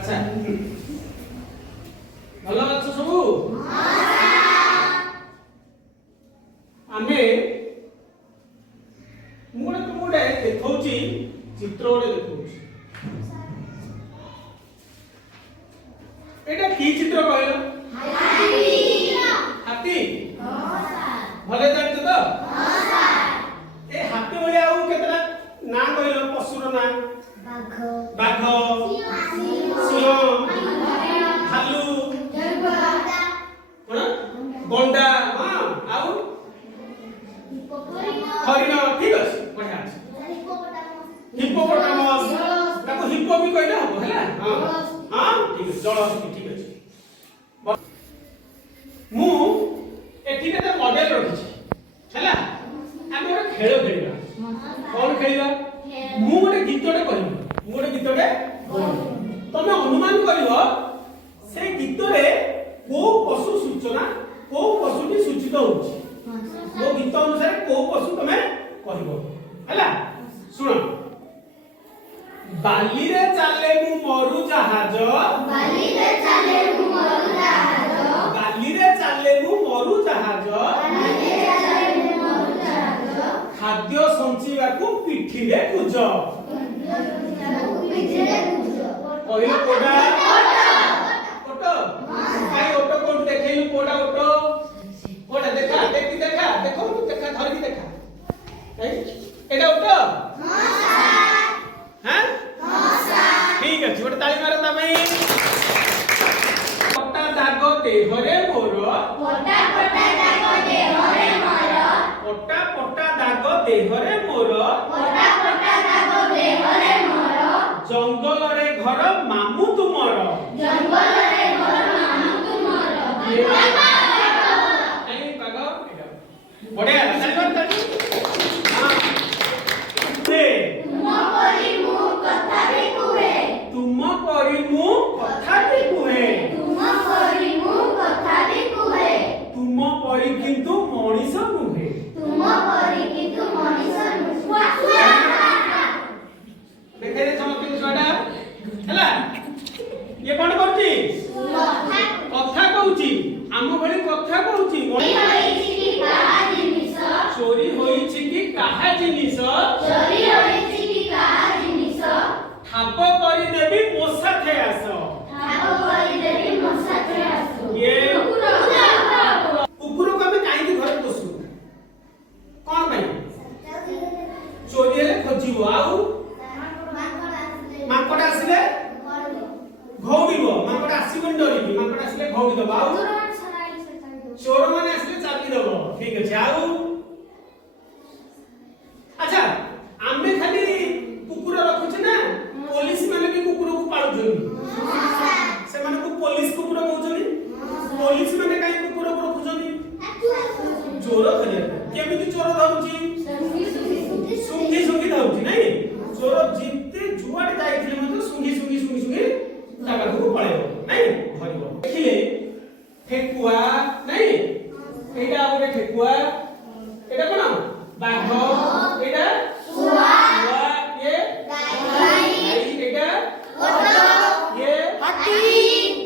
আচ্ছা ভালো আছো সবু আমি মুড়ে মুড়ে দেখৌছি চিত্র ওড়ে দেখৌছি এটা কি চিত্র কইলো হাতি ভালো জানছো তো এই হাতি বলি আউ কেতরা না কইলো পশুর না বাঘ সিংহ ভালু গন্ডা হ্যাঁ আউ হরিণ ঠিক আছে বঢ়িয়া আছে হিপোপোটামস তাকে হিপো भी কইলে হবো হেলা हां हां ঠিক আছে জলহস্তি ঠিক আছে মু এটি কেতে মডেল রখিছি হেলা আমি ଗୋଟେ ଖେଳ ଖେଳିବା কোন খেলিবা মু ଗୋଟେ গীতଟେ কইব মু ଗୋଟେ গীতଟେ তুমি অনুমান করিব সেই গীতরে কোন পশু সূচনা কোন পশুটি সূচিত হচ্ছে वो गीत अनुसार को पशु तमे कहबो हला सुनो बाली रे चाले मु मरु जहाज बाली रे चाले मु मरु जहाज बाली रे चाले मु मरु जहाज बाली रे चाले मु मरु जहाज खाद्य संचिवा को पिठी रे कुज पिठी रे कुज ओइला कोडा ओटो काई ओटो कोड देखैलु कोडा ओटो कोडा देखा देखि देखा देखो देखा धर की देखा एटा उठो हां सर हां सर ठीक है छोटे ताली मारो ता भाई पट्टा दाग देहरे मोर पट्टा पट्टा दाग देहरे मोर पट्टा पट्टा दाग देहरे मोर पट्टा पट्टा दाग देहरे मोर जंगल रे घर मामू तुमर जंगल रे घर मामू तुमर बढ़िया चल कर हां से तुम परी मु कथा भी कुहे तुम परी मु कथा भी कुहे तुम परी मु कथा भी कुहे तुम परी किंतु मनीष नुहे तुम परी किंतु मनीष नुहे देखै रे चमक छुआटा हला ये कोन करछि कथा कहूची आम भली कथा कहूची चोरी होईछि कि काहा जिनिस चोरी होईछि कि काहा जिनिस ठाप करि देबी मोसा थे आस ठाप करि देबी मोसा थे आस ये कुकुर को हम काई घर पोसु कोन भाई चोरी हेले खोजिबो आउ माकड़ आसिले घौडिबो माकड़ आसीबन डरिबी माकड़ आसिले घौडी दबो आउ चोर माने आसिले चाबी दबो ठीक अछि आउ अच्छा आमे खाली कुकुर रखुछ ना पुलिस माने भी कुकुर को पाळुछन से माने को पुलिस कुकुर कहउछनी पुलिस माने काई कुकुर को रखुछनी चोर धरिया केमिति चोर धरुची सुंगी सुंगी धरुची नहीं चोर जिते जुआड जाईथिले मतलब सुंगी सुंगी सुंगी सुंगी जागा को पळेबो नहीं धरिबो देखिले ठेकुआ नहीं एटा ओरे ठेकुआ एटा कोन बाघ एटा सुआ ये गाई एटा ओटो ये हाथी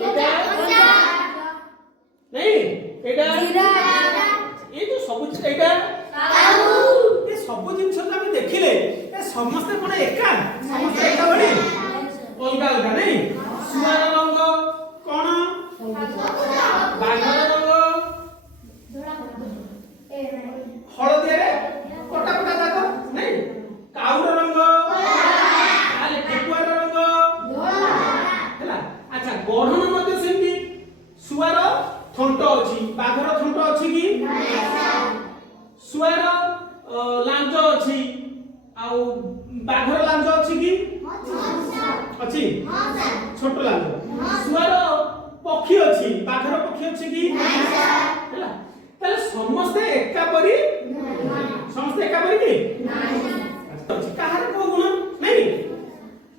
एटा गंजा नहीं एटा जीरा ये तो सब एटा काऊ ये सब जिंस हम देखिले ए समस्त कोन एका समस्त एका बडी अलगा अलगा नहीं सुआर रंग कोन बाघर रंग हळदिया रे कोटा कोटा दाग नहीं काउर रंग आले ठेकुआर रंग धोला हैला अच्छा गढ़न मध्ये सेमती सुआर थंट अछि बाघर थंट अछि कि नहीं सुआर लांज अछि आउ बाघर लांज अछि कि अछि हां सर छोट लांज सुआर पक्षी अछि बाघर पक्षी अछि कि नहीं सर हैला ताले समस्त एका परी समस्त एका परी कि नहीं काहार को गुण नहीं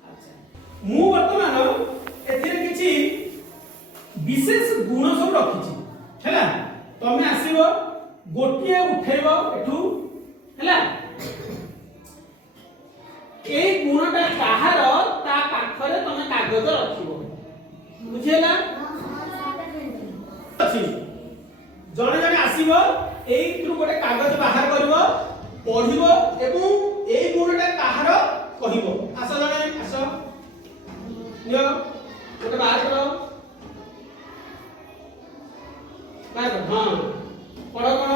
अच्छा मु वर्तमान एथिरे किछि विशेष गुण सब रखिछि हैला तमे आसीबो गोटिए उठेबो एठू हैला ए गुणटा काहार ता पाखरे तमे कागज रखिबो ବୁଝିହେଲା ଅଛି ଜଣେ ଜଣେ ଆସିବ ଏଇଥିରୁ ଗୋଟେ କାଗଜ ବାହାର କରିବ ପଢିବ ଏବଂ ଏଇ ଗୁଣଟା କାହାର କହିବ ଆସ ଜଣେ ଆସ ନିଅ ଗୋଟେ ବାହାର କର ବାହାର କର ହଁ ପଢ କଣ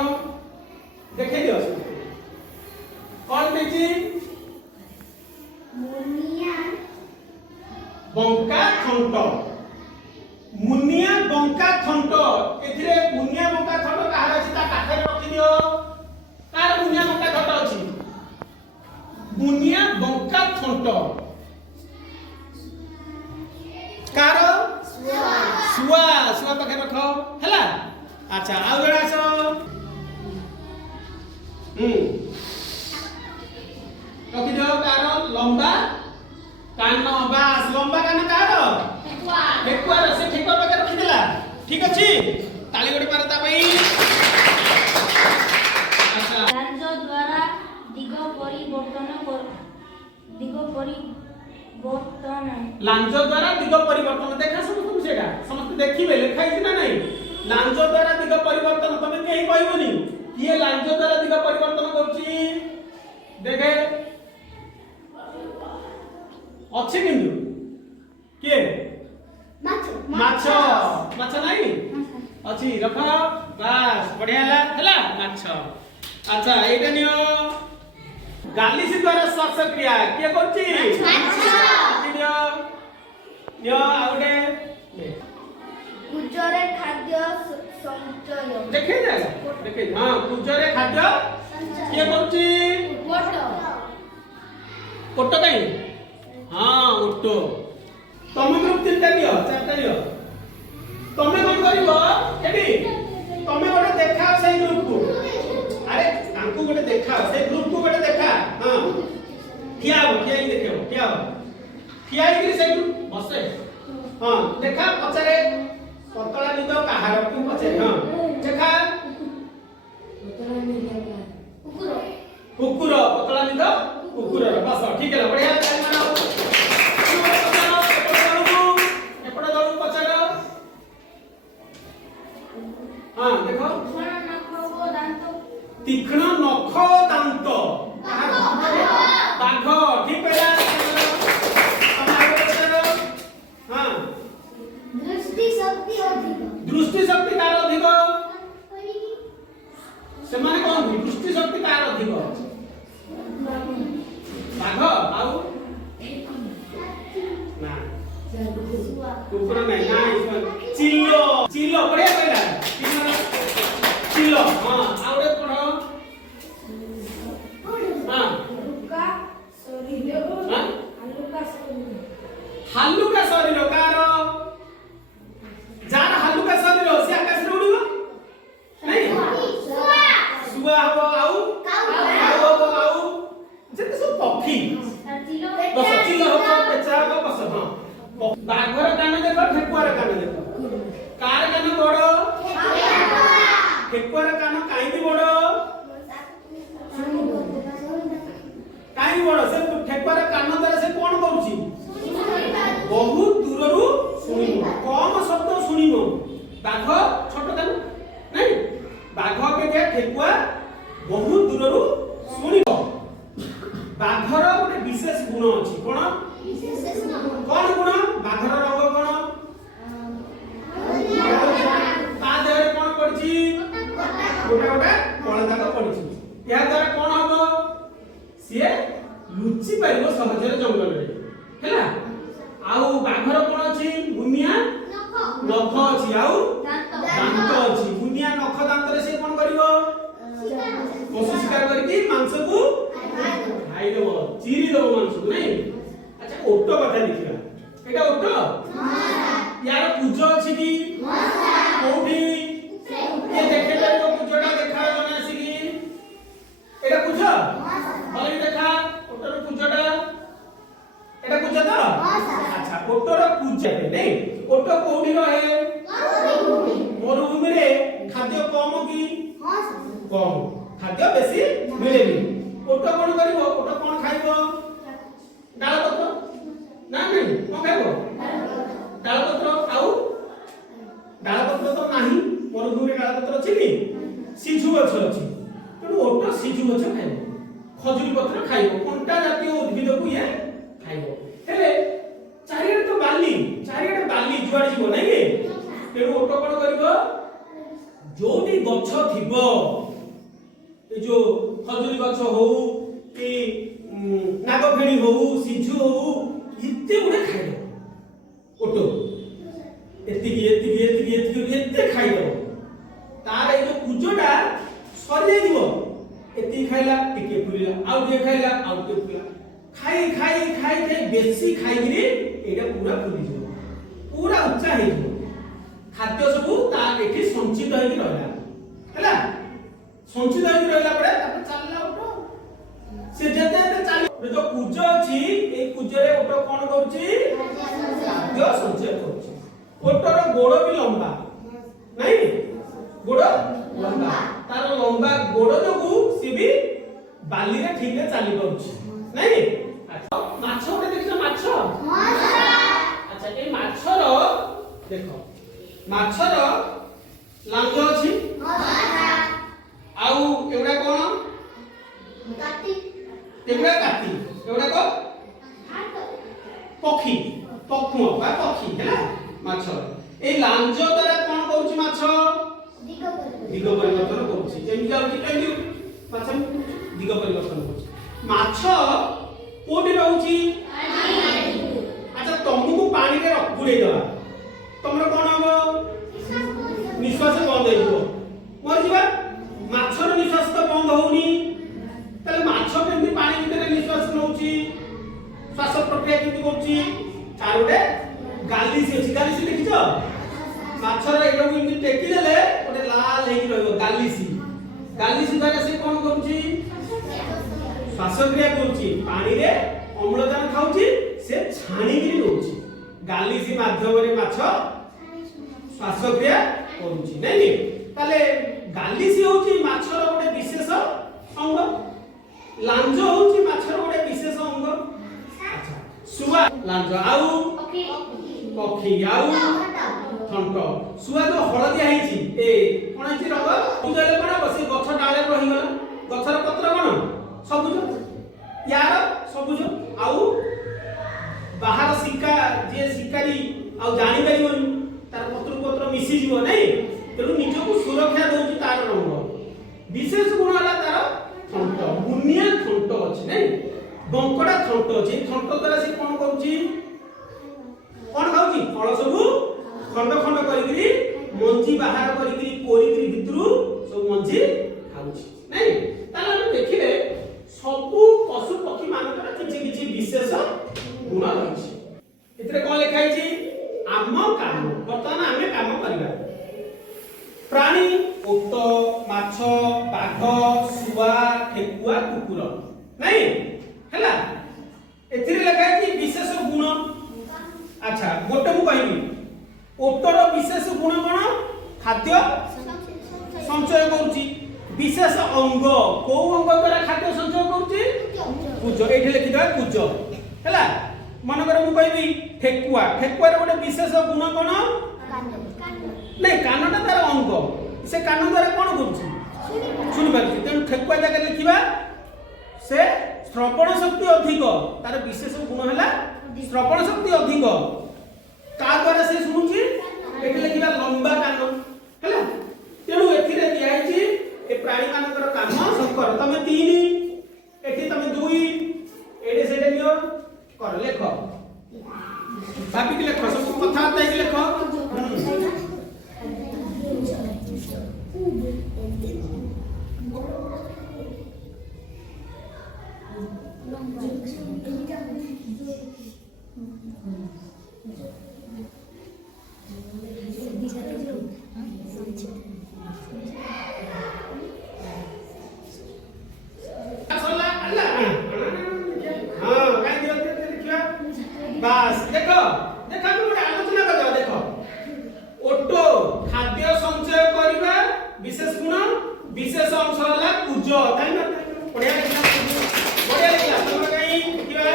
ଦେଖେଇ ଦିଅ କଣ ଦେଇଛି मुनिया बंका थंट मुनिया बंका थंट एथिरे मुनिया बंका थंट काहर अछि ता काठरे रखि दियो कार मुनिया बंका थंट अछि मुनिया बंका थंट कार सुआ सुआ पाखे रख हैला अच्छा आउ जणा आसो रखि दियो कार लंबा कान बास लंबा कान कार ठेकुआर से ठेकुआ पाखे रखि देला ठीक अछि ताली गोटे मार ता पई अच्छा लांज द्वारा दिग परिवर्तन लांज द्वारा दिग परिवर्तन देखा सब तुम सेटा समस्त देखिबे लिखाई छी ना नहीं लांज द्वारा दिग परिवर्तन तमे केही कहबोनी किए लांज द्वारा दिग परिवर्तन करछि देखे अच्छे किंतु के माछ माछ नहीं अच्छी रख बस बढ़िया हला माछ अच्छा एटा नियो गालिस द्वारा श्वास क्रिया के करछि नियो नियो आउडे कुजरे खाद्य संचय देखे हां कुजरे खाद्य के करछि कोट काई हाँ उठो तमे ग्रुप तीनटा लियो चारटा लियो तमे कोन करिवो एबी तमे गोटे देखा सेई ग्रुप को अरे तांकू गोटे देखा सेई ग्रुप को गोटे देखा हां किया ही देखियो किया ही सेई ग्रुप बसे हां देखा पचारे पतला निद काहार को पचारे हां देखा कुकुर पतला निद कुकुर बस ठीक है बढ़िया ताली मारो हां देखो तीक्ष्ण नख दांत बाघ ठीक है हां दृष्टि शक्ति कार अधिक से माने कोन दृष्टि शक्ति कार अधिक बाघ आउ ना कुकुर नहीं ना चिल्लो चिल्लो बढ़िया कहला चिल्लो हां आउरे पढो हां हालुका शरीर कार जार हालुका शरीर से आकाश रे उड़िबो नहीं सुआ हो आउ हो आउ जेते सब पक्षी बस चिल्लो हो पेचा हो बस हां बाघर कान देखो ठेकुआर कान देखो कार कान बड़ ठेकुआर कान काई बड़ काई बड़ से ठेकुआर कान द्वारा से कोन करूची बहुत दूररू सुनिबो कम शब्द सुनिबो बाघ छोट कान नहीं बाघ के ठेकुआ बहुत दूररू सुनिबो बाघर गोटे विशेष गुण अछि कोन कौन गुण बाघर रंग कोन ता देहरे कोन पड़छि गोटा गोटा कळा दाग पड़छि या द्वारा कोन हबो सिए लुचि पाइबो सहजरे जंगल रे हैला आउ बाघर कोन अछि मुनिया नख अछि आउ दांत अछि मुनिया नख दांत रे से कोन करिवो पशु शिकार करके मांस को खाई देबो चीरी देबो मांस को नहीं अच्छा ओटो कथा देखिबा एटा ओटो यार पूजो अछि की कोठी ये देखे तो पूजोटा देखा जने अछि की एटा पूजो भले देखा ओटो रो पूजोटा एटा पूजो तो अच्छा ओटो रो पूजा नहीं ओटो कोठी रहे मरुभूमि रे खाद्य कम की कम खाद्य बेसी मिलेनी ओटो कोन करिवो ओटो कोन खाइबो डाल पत्र ना नहीं कोन खाइबो डाल पत्र आउ ଅଛି କି ସିଝୁ ଗଛ ଅଛି ତେଣୁ ଓଟ ସିଝୁ ଗଛ ଖାଇବ ଖଜୁରୀ ପତ୍ର ଖାଇବ କଣ୍ଟା ଜାତୀୟ ଉଦ୍ଭିଦକୁ ଇଏ ଖାଇବ ହେଲେ ଚାରିଆଡେ ତ ବାଲି ଯୁଆଡେ ଯିବ ନାଇଁ କି ତେଣୁ ଓଟ କଣ କରିବ ଯୋଉଠି ଗଛ ଥିବ ଏ ଯୋ ଖଜୁରୀ ଗଛ ହଉ କି ନାଗଫେଣି ହଉ ସିଝୁ ହଉ ଏତେ ଗୁଡେ ଖାଇଦବ ଓଟ ଏତେ ଖାଇଦବ ତାର ଏଇ ଯୋଉ କୁଜଟା ସରିଯାଇଯିବ ଏତିକି ଖାଇଲା ଟିକେ ଫୁଲିଲା ଆଉ ଟିକେ ଖାଇଲା ଆଉ ଟିକେ ଫୁଲିଲା ଖାଇ ବେଶୀ ଖାଇକିରି ଏଇଟା ପୁରା ଫୁଲିଯିବ ପୁରା ଉଚ୍ଚା ହେଇଯିବ ଖାଦ୍ୟ ସବୁ ତା ଏଠି ସଞ୍ଚିତ ହେଇକି ରହିଲା ହେଲା ସଞ୍ଚିତ ହେଇକି ରହିଲା ପରେ ତାପରେ ଚାଲିଲା ଓଟ ସେ ଯେତେ ଚାଲି ଯୋଉ କୁଜ ଅଛି ଏଇ କୁଜରେ ଓଟ କଣ କରୁଛି ଖାଦ୍ୟ ସଞ୍ଚୟ କରୁଛି ଓଟର ଗୋଡ଼ ବି ଲମ୍ବା ନାଇଁ ଗୋଡ଼ ଲମ୍ବା ତାର ଲମ୍ବା ଗୋଡ଼ ଯୋଗୁ ସେ ବି ବାଲିରେ ଠିକରେ ଚାଲି ପାରୁଛି ନାଇଁ ମାଛ ଗୋଟେ ଦେଖିଛ ମାଛ ଆଚ୍ଛା এই ମାଛର ଦେଖ ମାଛର ଲାଞ୍ଜ ଅଛି ଆଉ ଏଗୁଡା କଣ ଏଗୁଡା କାଟି ଏଗୁଡାକ ପକ୍ଷୀ ପକ୍ଷ୍ମ ବା ପକ୍ଷୀ ହେଲା ମାଛ এই ଲାଞ୍ଜ ଦ୍ୱାରା କଣ କରୁଛି ମାଛ ଦିଗ ପରିବର୍ତ୍ତନ କରୁଛି ଯେମିତି ଯାଉଛି ଏମିତି ମାଛ ଦିଗ ପରିବର୍ତ୍ତନ କରୁଛି ମାଛ କୋଉଠି ରହୁଛି ଆଚ୍ଛା ତମକୁ ପାଣିରେ ବୁଡେଇ ଦେବା ତମର କଣ ହବ ନିଶ୍ୱାସ ବନ୍ଦ ହେଇଯିବ ମରିଯିବା ମାଛର ନିଶ୍ୱାସ ତ ବନ୍ଦ ହଉନି ତାହେଲେ ମାଛ କେମିତି ପାଣି ଭିତରେ ନିଶ୍ୱାସ ନଉଛି ଶ୍ୱାସ ପ୍ରକ୍ରିୟା କେମିତି କରୁଛି ତାର ଗୋଟେ ଗାଲିସି ଅଛି ଗାଲିସି ଦେଖିଛ ମାଛର ଏଟାକୁ ଏମିତି ଟେକି ଦେଲେ ଗୋଟେ ଲାଲ ହେଇକି ରହିବ ଗାଲିସି ଦ୍ୱାରା ସେ କଣ କରୁଛି ଶ୍ୱାସକ୍ରିୟା କରୁଛି ପାଣିରେ ଅମ୍ଳଜାନ ଖାଉଛି ସେ ଛାଣିକିରି ଦଉଛି ଗାଲିସି ମାଧ୍ୟମରେ ମାଛ ଶ୍ୱାସକ୍ରିୟା କରୁଛି ନାଇଁ ତାହେଲେ ଗାଲିସି ହଉଛି ମାଛର ଗୋଟେ ବିଶେଷ ଅଙ୍ଗ ଲାଞ୍ଜ ହଉଛି ମାଛର ଗୋଟେ ବିଶେଷ ଅଙ୍ଗ ଆଚ୍ଛା ଶୁଆ ଲାଞ୍ଜ ଆଉ ପକ୍ଷୀ ଆଉ ଥଣ୍ଟ ଶୁଆ ତ ହଳଦିଆ ହେଇଛି ଏ କଣ ହେଇଛି ରଙ୍ଗ ସବୁଜରେ କଣ ହବ ସେ ଗଛ ଡାଳରେ ରହିଗଲା ଗଛର ପତ୍ର କଣ ସବୁଜ ୟାର ସବୁଜ ଆଉ ବାହାର ଶିକା ଯିଏ ଶିକାରୀ ଆଉ ଜାଣିପାରିବନି ତାର ପତ୍ର ମିଶିଯିବ ନାଇଁ ତେଣୁ ନିଜକୁ ସୁରକ୍ଷା ଦଉଛି ତାର ରଙ୍ଗ ବିଶେଷ ଗୁଣ ହେଲା ତାର ଥଣ୍ଟ ବୁନିଆ ଥଣ୍ଟ ଅଛି ନାଇଁ ବଙ୍କଡା ଥଣ୍ଟ ଅଛି ଥଣ୍ଟ ଦ୍ୱାରା ସେ କଣ କରୁଛି କଣ ଖାଉଛି ଫଳ ସବୁ ଖଣ୍ଡ ଖଣ୍ଡ କରିକିରି ମଞ୍ଜି ବାହାର କରିକିରି କୋରିକିରି ଭିତରୁ ସବୁ ମଞ୍ଜି ଖାଉଛି ନାଇଁ ତାହେଲେ ଆମେ ଦେଖିଲେ ସବୁ ପଶୁ ପକ୍ଷୀ ମାନଙ୍କର କିଛି କିଛି ବିଶେଷ ଗୁଣ ରହିଛି ଏଥିରେ କଣ ଲେଖା ହେଇଛି ଆମ କାମ ବର୍ତ୍ତମାନ ଆମେ କାମ କରିବା ପ୍ରାଣୀ ଓଟ ମାଛ ବାଘ ଶୁଆ ଠେକୁଆ କୁକୁର ନାଇଁ ହେଲା ଏଥିରେ ଲେଖା ହେଇଛି ବିଶେଷ ଗୁଣ ଆଚ୍ଛା ଗୋଟେ ମୁଁ କହିବି ଓଟର ବିଶେଷ ଗୁଣ କଣ ଖାଦ୍ୟ ସଞ୍ଚୟ କରୁଛି ବିଶେଷ ଅଙ୍ଗ କୋଉ ଅଙ୍ଗ ଦ୍ୱାରା ଖାଦ୍ୟ ସଞ୍ଚୟ କରୁଛି କୁଜ ଏଇଠି ଲେଖିଦେବା କୁଜ ହେଲା ମନେକର ମୁଁ କହିବି ଠେକୁଆର ଗୋଟେ ବିଶେଷ ଗୁଣ କଣ ନାଇଁ କାନଟା ତାର ଅଙ୍ଗ ସେ କାନ ଦ୍ୱାରା କଣ କରୁଛି ଶୁଣିପାରୁଛି ତେଣୁ ଠେକୁଆ ଜାଗାରେ ଲେଖିବା ସେ ଶ୍ରବଣ ଶକ୍ତି ଅଧିକ ତାର ବିଶେଷ ଗୁଣ ହେଲା ଶ୍ରବଣ ଶକ୍ତି ଅଧିକ କା ଦ୍ୱାରା ସେ ଶୁଣୁଛି ଏଠି ଲେଖିବା ଲମ୍ବା କାନ ହେଲା ତେଣୁ ଏଥିରେ ଦିଆହେଇଛି ଏ ପ୍ରାଣୀ ମାନଙ୍କର କାମ ସଂକର ତମେ 3 ଏଠି ତମେ 2 ଏଠି ସେଟା ନିଅ କର ଲେଖ ଭାବିକି ଲେଖ ସବୁ କଥାବାର୍ତ୍ତା ହେଇକି ଲେଖ बास देखो देखो गोटे आलोचना कर देखो ओटो खाद्य संचय करबा विशेष गुण विशेष अंश होला कुज काई ना बढ़िया लिखला तोर काई किबा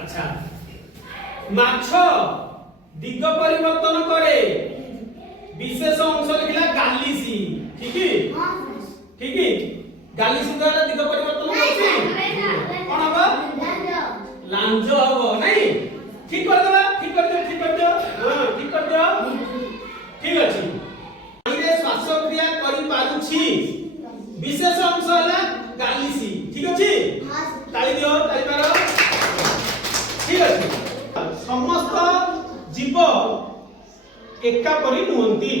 अच्छा माछ दिग परिवर्तन करे विशेष अंश लिखला गालिसी ठीक है ठीक है गालिसी द्वारा दिग परिवर्तन होछि कोन हबो लांज हबो नहीं ठीक कर देबा ठीक कर दियो हां ठीक कर दियो ठीक अछि आइरे श्वासक्रिया करि पारुछि विशेष अंश हला गालिसी ठीक अछि ताली दियो ताली मारो ठीक अछि समस्त जीव एका परि नुहंती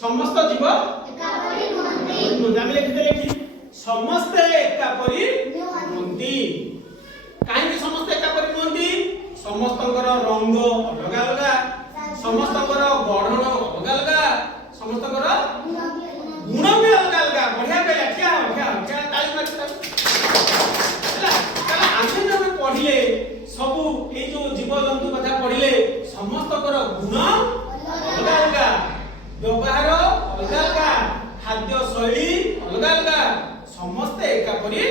समस्त जीव एका परि नुहंती हम लिखि समस्त एका परि नुहंती काहे कि समस्त एका परि नुहंती समस्तकर रंग अलग अलग समस्तकर गठन अलग अलग समस्तकर गुण भी अलग अलग बढ़िया कहला क्या ताली मार हला ताला आजे जब पढिले सब ए जो जीव जंतु कथा पढिले समस्तकर गुण अलग अलग व्यवहार अलग अलग खाद्य शैली अलग अलग समस्त एका परि